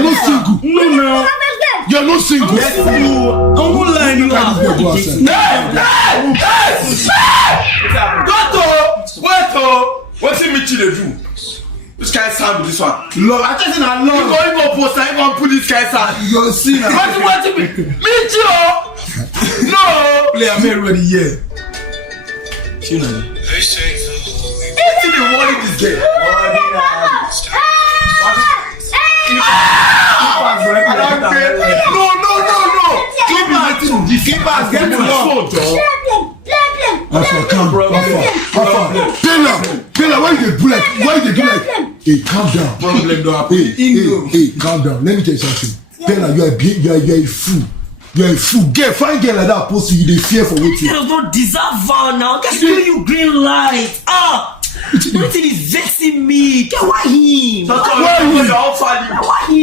are not single. No. You are not single. Yes, you. Come on, line you are. What's in Mitchy they do? This guy sound with this one. Lord, I just I love. You go post. I go put this guy sound. You're seeing. What Mitchy? No. Play I'm ready here. You know. What's in the world in this game? The keepers get to love. Peller, why you do like? Why you do like? Hey, calm down. Hey, calm down. Let me tell you something. Peller, you are a fool. You are a fool. Girl, fine girl like that post you, they fear for waiting. Does not deserve vow now. Just give you green light. Everything is vexing me. Why him? Why him?